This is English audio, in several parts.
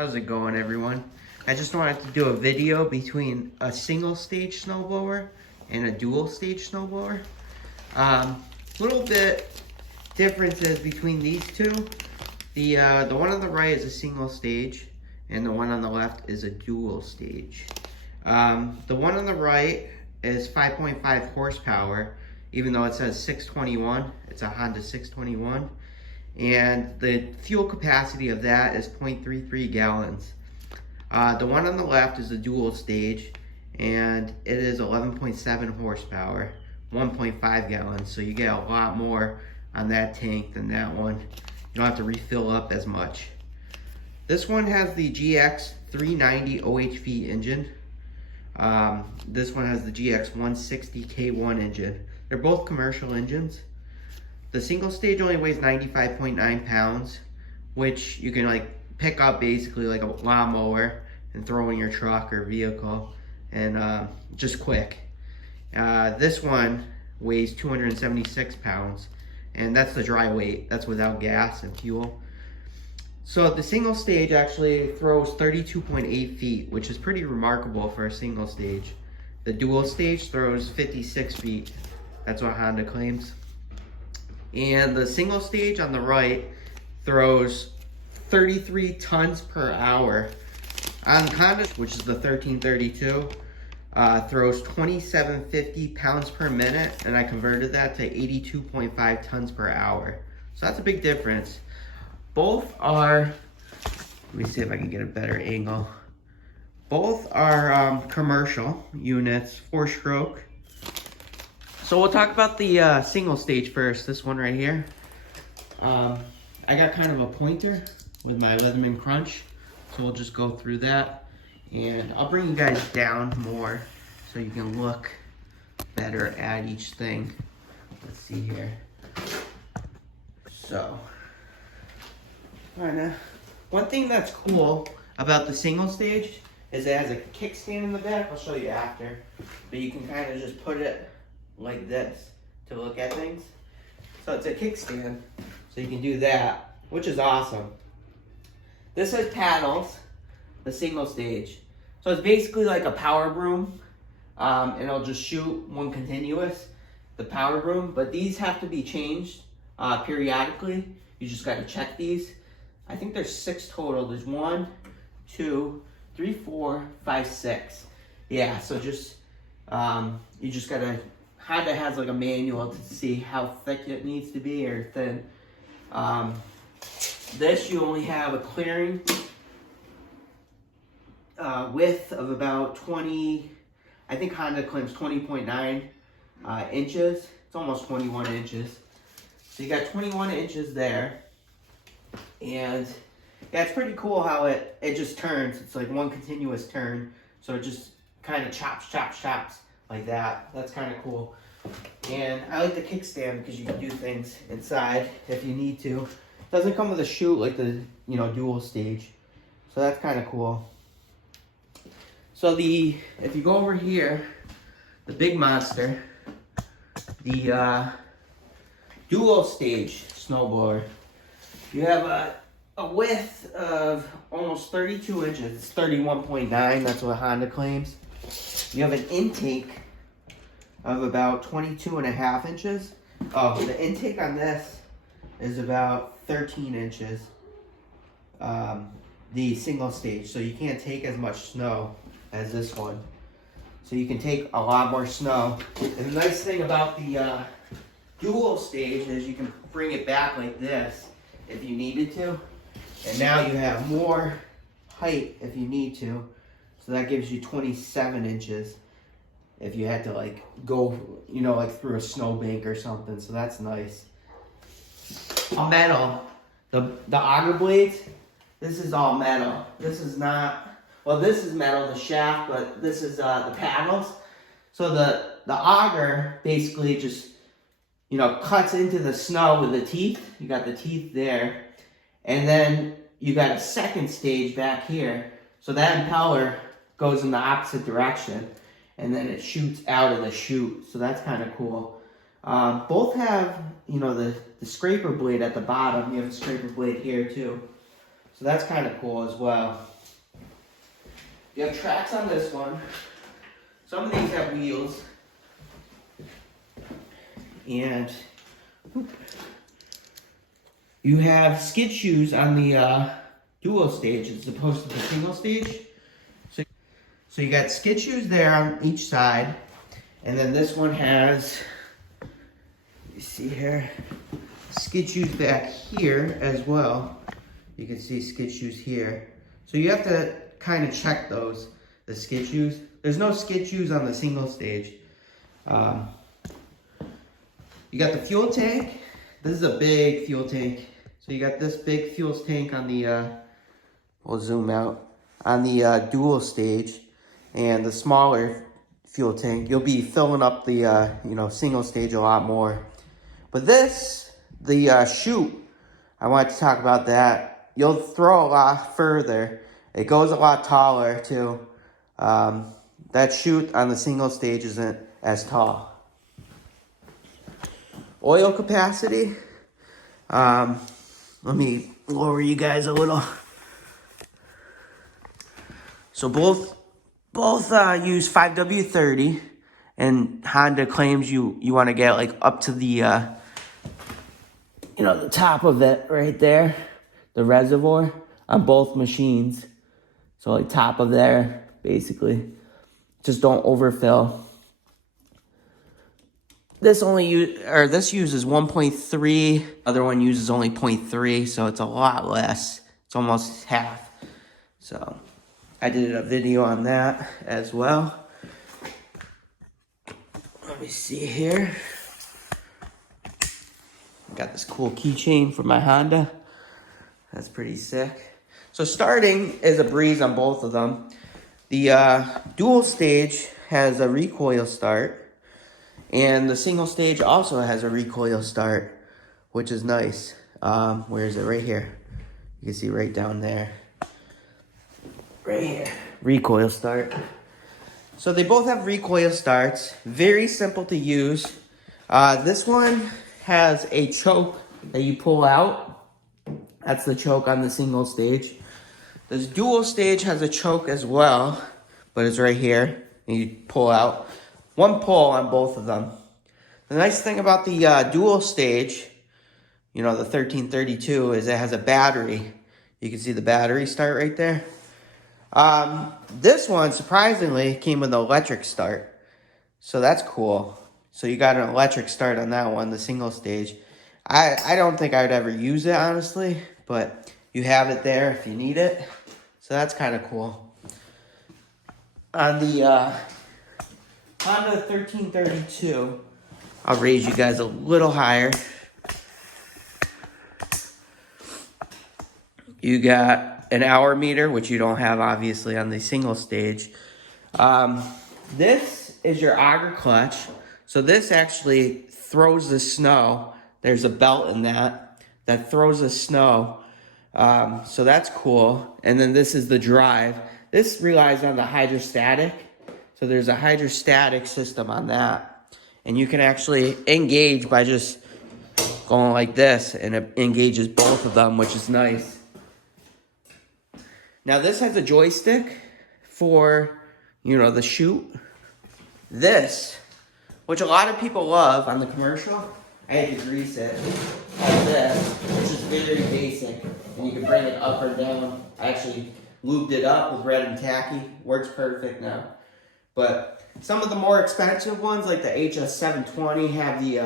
How's it going, everyone? I just wanted to do a video between a single stage snowblower and a dual stage snowblower. Little bit differences between these two. The one on the right is a single stage and the one on the left is a dual stage. The one on the right is 5.5 horsepower, even though it says 621. It's a Honda 621. And the fuel capacity of that is 0.33 gallons. The one on the left is a dual stage, and it is 11.7 horsepower, 1.5 gallons. So you get a lot more on that tank than that one. You don't have to refill up as much. This one has the GX 390 OHV engine. This one has the GX 160 K1 engine. They're both commercial engines. The single stage only weighs 95.9 pounds, which you can like pick up basically like a lawnmower and throw in your truck or vehicle, and just quick. This one weighs 276 pounds, and that's the dry weight. That's without gas and fuel. So the single stage actually throws 32.8 feet, which is pretty remarkable for a single stage. The dual stage throws 56 feet. That's what Honda claims. And the single stage on the right throws 33 tons per hour. On Honda, which is the 1332, throws 2750 pounds per minute, and I converted that to 82.5 tons per hour. So that's a big difference. Both are, let me see if I can get a better angle. Both are commercial units, 4-stroke. So we'll talk about the single stage first, this one right here. I got kind of a pointer with my Leatherman Crunch, so we'll just go through that. And I'll bring you guys down more so you can look better at each thing. Let's see here. So, one thing that's cool about the single stage is it has a kickstand in the back. I'll show you after. But you can kind of just put it like this to look at things. So it's a kickstand, so you can do that, which is awesome. This has paddles, the single stage. So it's basically like a power broom, and it'll just shoot one continuous, the power broom, but these have to be changed periodically. You just gotta check these. I think there's 6 total. There's 1, 2, 3, 4, 5, 6. Yeah, so just, you just gotta, Honda has like a manual to see how thick it needs to be or thin. This, you only have a clearing width of about 20, I think Honda claims 20.9 inches. It's almost 21 inches. So you got 21 inches there. And yeah, it's pretty cool how it just turns. It's like one continuous turn. So it just kind of chops like that. That's kind of cool. And I like the kickstand because you can do things inside if you need to. It doesn't come with a chute like the dual stage. So that's kind of cool. So if you go over here, the big monster, the dual stage snowblower, you have a width of almost 32 inches. It's 31.9, that's what Honda claims. You have an intake of about 22.5 inches. Oh, the intake on this is about 13 inches. The single stage, so you can't take as much snow as this one. So you can take a lot more snow. And the nice thing about the dual stage is you can bring it back like this if you needed to. And now you have more height if you need to. So that gives you 27 inches if you had to like go, like through a snowbank or something. So that's nice. Metal. The auger blades, this is all metal. This is not, well, this is metal, the shaft, but this is the paddles. So the auger basically just, cuts into the snow with the teeth. You got the teeth there. And then you got a second stage back here. So that impeller goes in the opposite direction. And then it shoots out of the chute. So that's kind of cool. Both have, the scraper blade at the bottom. You have a scraper blade here too. So that's kind of cool as well. You have tracks on this one. Some of these have wheels. And you have skid shoes on the dual stage as opposed to the single stage. So you got skid shoes there on each side. And then this one has, you see here, skid shoes back here as well. You can see skid shoes here. So you have to kind of check those, the skid shoes. There's no skid shoes on the single stage. You got the fuel tank. This is a big fuel tank. So you got this big fuel tank on the, we'll zoom out, on the dual stage. And the smaller fuel tank, you'll be filling up the, single stage a lot more. But this, the chute, I want to talk about that. You'll throw a lot further. It goes a lot taller too. That chute on the single stage isn't as tall. Oil capacity. Let me lower you guys a little. So both use 5W30, and Honda claims you want to get like up to the the top of it right there, the reservoir on both machines. So like top of there, basically. Just don't overfill. This uses 1.3. Other one uses only 0.3, so it's a lot less. It's almost half. So I did a video on that as well. Let me see here. Got this cool keychain for my Honda. That's pretty sick. So starting is a breeze on both of them. The dual stage has a recoil start, and the single stage also has a recoil start, which is nice. Where is it? Right here. You can see right down there. Right here, recoil start. So they both have recoil starts. Very simple to use. This one has a choke that you pull out. That's the choke on the single stage. This dual stage has a choke as well, but it's right here. And you pull out. One pull on both of them. The nice thing about the dual stage, the 1332, is it has a battery. You can see the battery start right there. This one, surprisingly, came with an electric start. So that's cool. So you got an electric start on that one, the single stage. I don't think I would ever use it, honestly. But you have it there if you need it. So that's kind of cool. On the Honda 1332, I'll raise you guys a little higher. You got an hour meter, which you don't have obviously on the single stage. This is your auger clutch. So this actually throws the snow. There's a belt in that throws the snow. So that's cool. And then this is the drive. This relies on the hydrostatic. So there's a hydrostatic system on that. And you can actually engage by just going like this, and it engages both of them, which is nice. Now this has a joystick for, the chute. This, which a lot of people love on the commercial, I had to grease it, has this, which is very basic, and you can bring it up or down. I actually lubed it up with red and tacky, works perfect now. But some of the more expensive ones, like the HS720, have they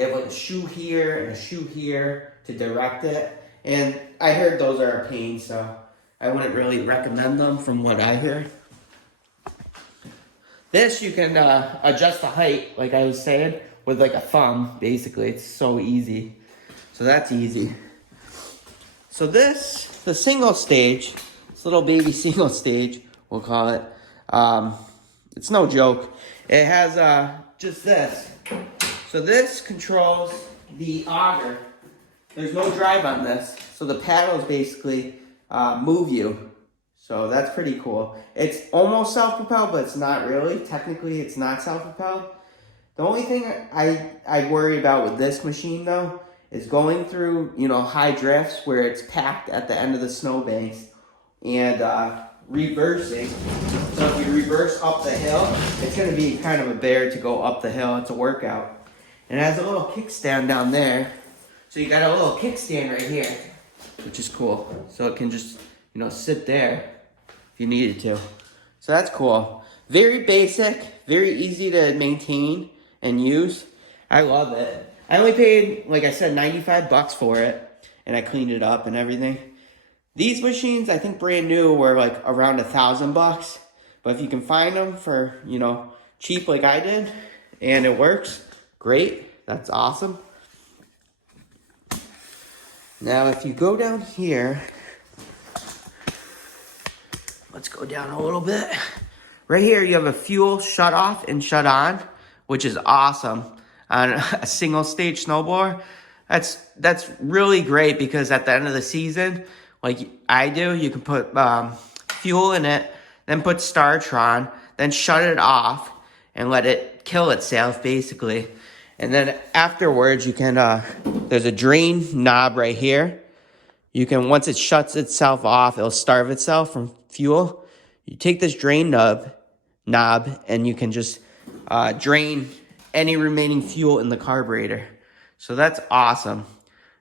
have like a shoe here and a shoe here to direct it, and I heard those are a pain, so I wouldn't really recommend them from what I hear. This, you can adjust the height, like I was saying, with like a thumb, basically. It's so easy. So that's easy. So this, the single stage, this little baby single stage, we'll call it. It's no joke. It has just this. So this controls the auger. There's no drive on this. So the paddles basically move you. So that's pretty cool. It's almost self-propelled, but it's not really. Technically, it's not self-propelled. The only thing I worry about with this machine, though, is going through, you know, high drifts where it's packed at the end of the snowbanks and reversing. So if you reverse up the hill, it's going to be kind of a bear to go up the hill. It's a workout. And it has a little kickstand down there. So you got a little kickstand right here, which is cool. So it can just, you know, sit there if you needed to. So that's cool. Very basic, very easy to maintain and use. I love it. I only paid, like I said, 95 bucks for it, and I cleaned it up and everything. These machines, I think brand new, were like around $1,000. But if you can find them for, you know, cheap like I did, and it works, great. That's awesome. Now, if you go down here, let's go down a little bit. Right here, you have a fuel shut off and shut on, which is awesome on a single stage snowblower. That's really great because at the end of the season, like I do, you can put fuel in it, then put Startron, then shut it off and let it kill itself basically. And then afterwards, you can, there's a drain knob right here. You can, once it shuts itself off, it'll starve itself from fuel. You take this drain knob and you can just drain any remaining fuel in the carburetor. So that's awesome.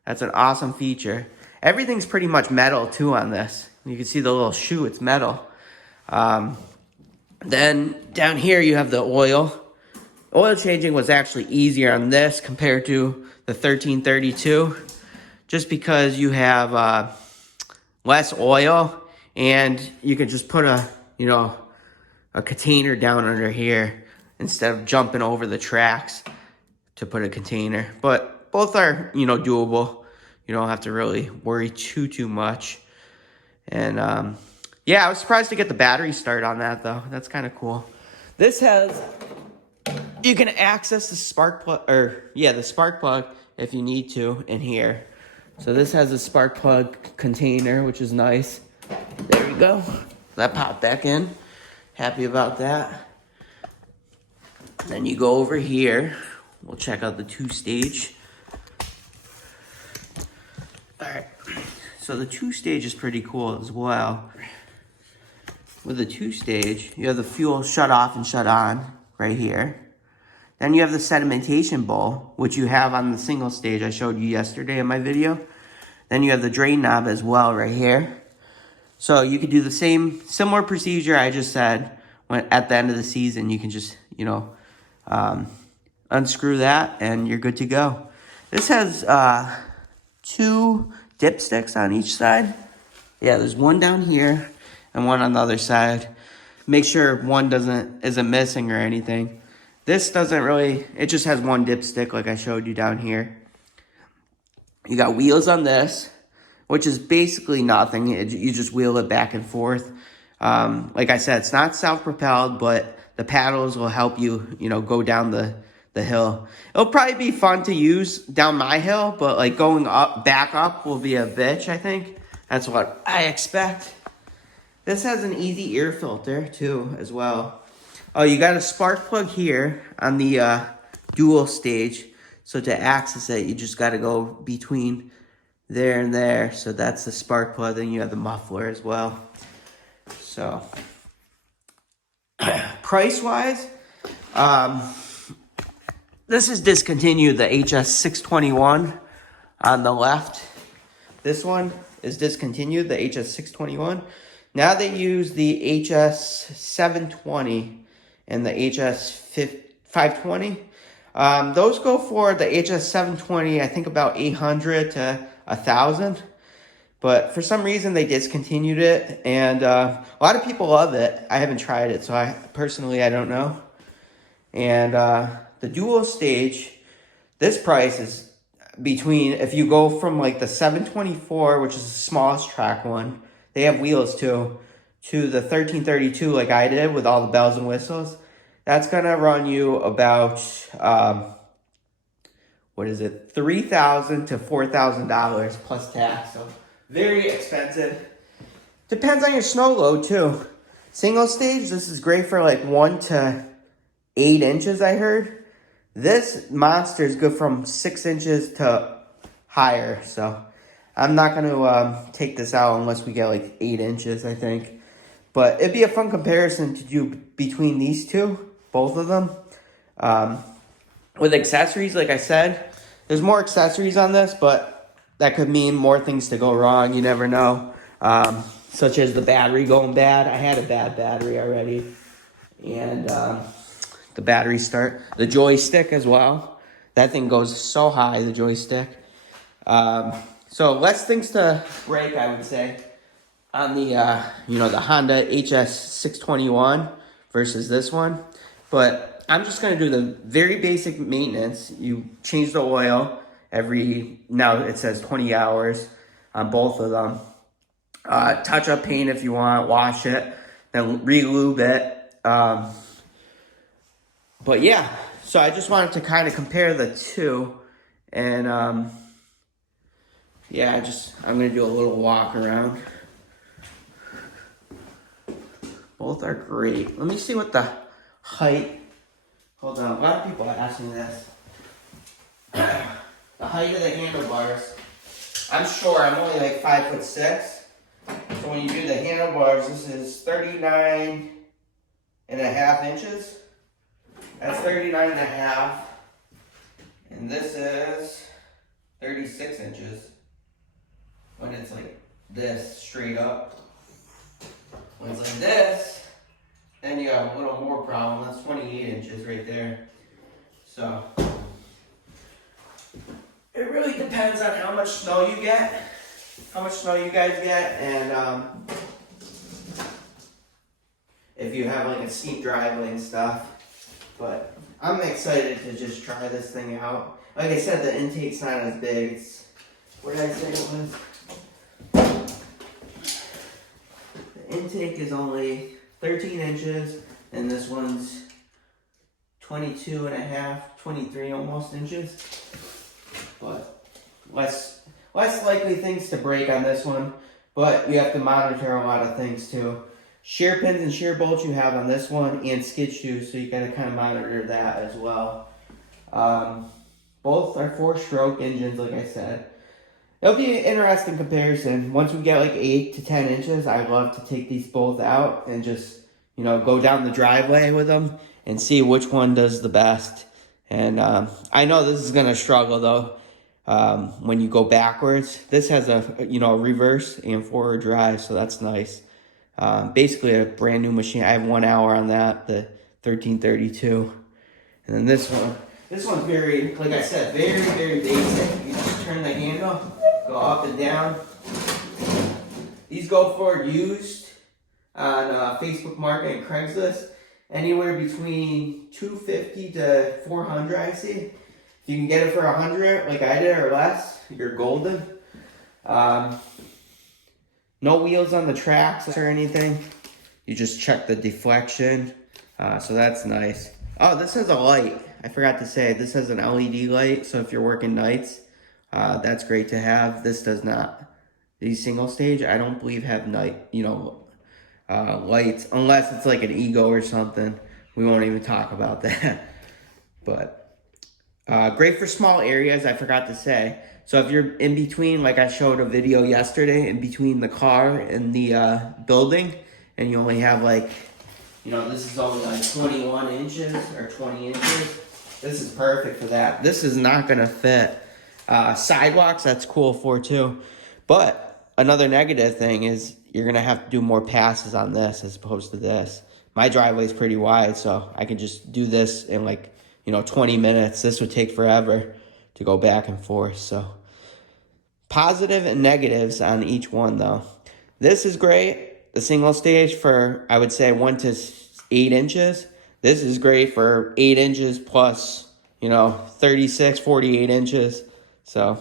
That's an awesome feature. Everything's pretty much metal too on this. You can see the little shoe, it's metal. Then down here you have the oil. Oil changing was actually easier on this compared to the 1332. Just because you have less oil. And you can just put a container down under here instead of jumping over the tracks to put a container. But both are, you know, doable. You don't have to really worry too much. And yeah, I was surprised to get the battery start on that though. That's kind of cool. This has, you can access the spark plug, the spark plug if you need to in here. So this has a spark plug container, which is nice. There we go. That popped back in. Happy about that. Then you go over here. We'll check out the 2-stage. Alright. So the 2-stage is pretty cool as well. With the 2-stage, you have the fuel shut off and shut on right here. Then you have the sedimentation bowl, which you have on the single stage I showed you yesterday in my video. Then you have the drain knob as well right here. So you could do the similar procedure I just said. When at the end of the season, you can just, you know, unscrew that and you're good to go. This has 2 dipsticks on each side. Yeah, there's one down here and one on the other side. Make sure one isn't missing or anything. This doesn't really, it just has one dipstick like I showed you down here. You got wheels on this, which is basically nothing. You just wheel it back and forth. Like I said, it's not self-propelled, but the paddles will help you, you know, go down the hill. It'll probably be fun to use down my hill, but like going back up will be a bitch, I think. That's what I expect. This has an easy air filter too, as well. Oh, you got a spark plug here on the dual stage. So to access it, you just got to go between there and there. So that's the spark plug. Then you have the muffler as well. So price-wise, this is discontinued, the HS621 on the left. This one is discontinued, the HS621. Now they use the HS720 and the HS520. Those go for the HS720, I think about 800 to 1,000. But for some reason they discontinued it, and a lot of people love it. I haven't tried it, so I don't know. And the dual stage, this price is between, if you go from like the 724, which is the smallest track one, they have wheels too, to the 1332 like I did with all the bells and whistles. That's gonna run you about $3,000 to $4,000 plus tax. So very expensive. Depends on your snow load too. Single stage, this is great for like 1 to 8 inches, I heard. This monster is good from 6 inches to higher. So I'm not going to take this out unless we get like 8 inches, I think. But it'd be a fun comparison to do between these two, both of them. With accessories, like I said, there's more accessories on this, but that could mean more things to go wrong. You never know. Such as the battery going bad. I had a bad battery already. And the battery start. The joystick as well. That thing goes so high, the joystick. So less things to break, I would say, on the, the Honda HS621 versus this one. But I'm just going to do the very basic maintenance. You change the oil now it says 20 hours on both of them. Touch up paint if you want, wash it, then re-lube it. But yeah, so I just wanted to kind of compare the two. And yeah, I'm going to do a little walk around. Both are great. Let me see what the height. Hold on, a lot of people are asking this. The height of the handlebars. I'm short, I'm only like 5'6". So when you do the handlebars, this is 39 and a half inches. That's 39 and a half. And this is 36 inches. When it's like this, straight up. When it's like this, then you have a little more problem. That's 28 inches right there. So, it really depends on how much snow you get, how much snow you guys get, and if you have like a steep driveway and stuff. But I'm excited to just try this thing out. Like I said, the intake's not as big. What did I say it was? The intake is only 13 inches, and this one's 22 and a half, 23 almost inches. But less likely things to break on this one, but you have to monitor a lot of things too. Shear pins and shear bolts you have on this one, and skid shoes, so you gotta kind of monitor that as well. Both are 4-stroke engines, like I said. It'll be an interesting comparison. Once we get like 8 to 10 inches, I'd love to take these both out and just, go down the driveway with them and see which one does the best. And I know this is gonna struggle though. When you go backwards, this has a reverse and forward drive, so that's nice. Basically a brand new machine. I have 1 hour on that, the 1332. And then this one's very, like I said, very, very basic. You just turn the handle, go up and down. These go for used on Facebook Market and Craigslist, anywhere between $250 to $400, I see. If you can get it for $100, like I did, or less, you're golden. No wheels on the tracks or anything. You just check the deflection, so that's nice. Oh, this has a light. I forgot to say, this has an LED light, so if you're working nights, that's great to have. This does not. These single stage, I don't believe have night, lights, unless it's like an Ego or something. We won't even talk about that. But great for small areas, I forgot to say. So if you're in between, like I showed a video yesterday, in between the car and the building, and you only have like, this is only like 21 inches or 20 inches. This is perfect for that. This is not gonna fit. Sidewalks, that's cool for too. But another negative thing is you're gonna have to do more passes on this as opposed to this. My driveway is pretty wide, so I can just do this in like, 20 minutes. This would take forever to go back and forth. So positive and negatives on each one though. This is great. The single stage for, I would say, 1 to 8 inches. This is great for 8 inches plus, 36, 48 inches. So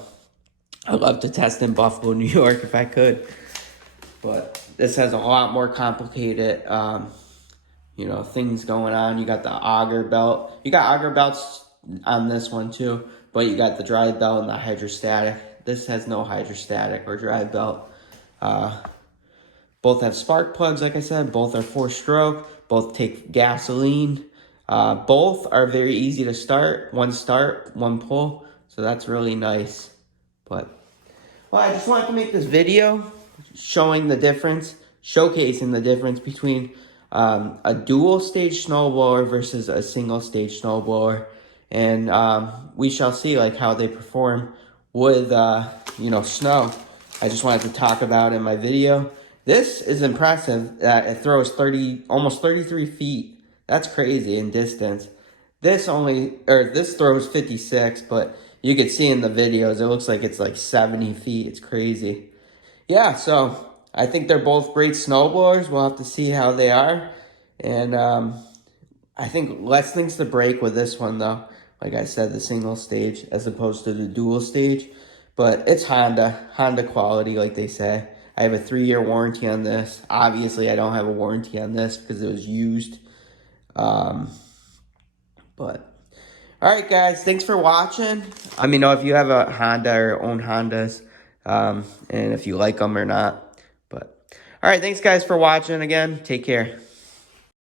I'd love to test in Buffalo, New York if I could. But this has a lot more complicated, things going on. You got the auger belt. You got auger belts on this one too, but you got the drive belt and the hydrostatic. This has no hydrostatic or drive belt. Both have spark plugs, like I said. Both are 4-stroke. Both take gasoline. Both are very easy to start. One start, one pull. So that's really nice. But, well, I just wanted to make this video showing the difference, showcasing the difference between a dual stage snowblower versus a single stage snowblower. And we shall see like how they perform with, you know, snow. I just wanted to talk about in my video. This is impressive that it throws almost 33 feet. That's crazy in distance. This throws 56, but you can see in the videos, it looks like it's like 70 feet. It's crazy. Yeah, so I think they're both great snowblowers. We'll have to see how they are. And I think less things to break with this one, though. Like I said, the single stage as opposed to the dual stage. But it's Honda quality, like they say. I have a 3-year warranty on this. Obviously, I don't have a warranty on this because it was used. But, all right, guys, thanks for watching. Let me know if you have a Honda or own Hondas, and if you like them or not. But, all right, thanks, guys, for watching again. Take care.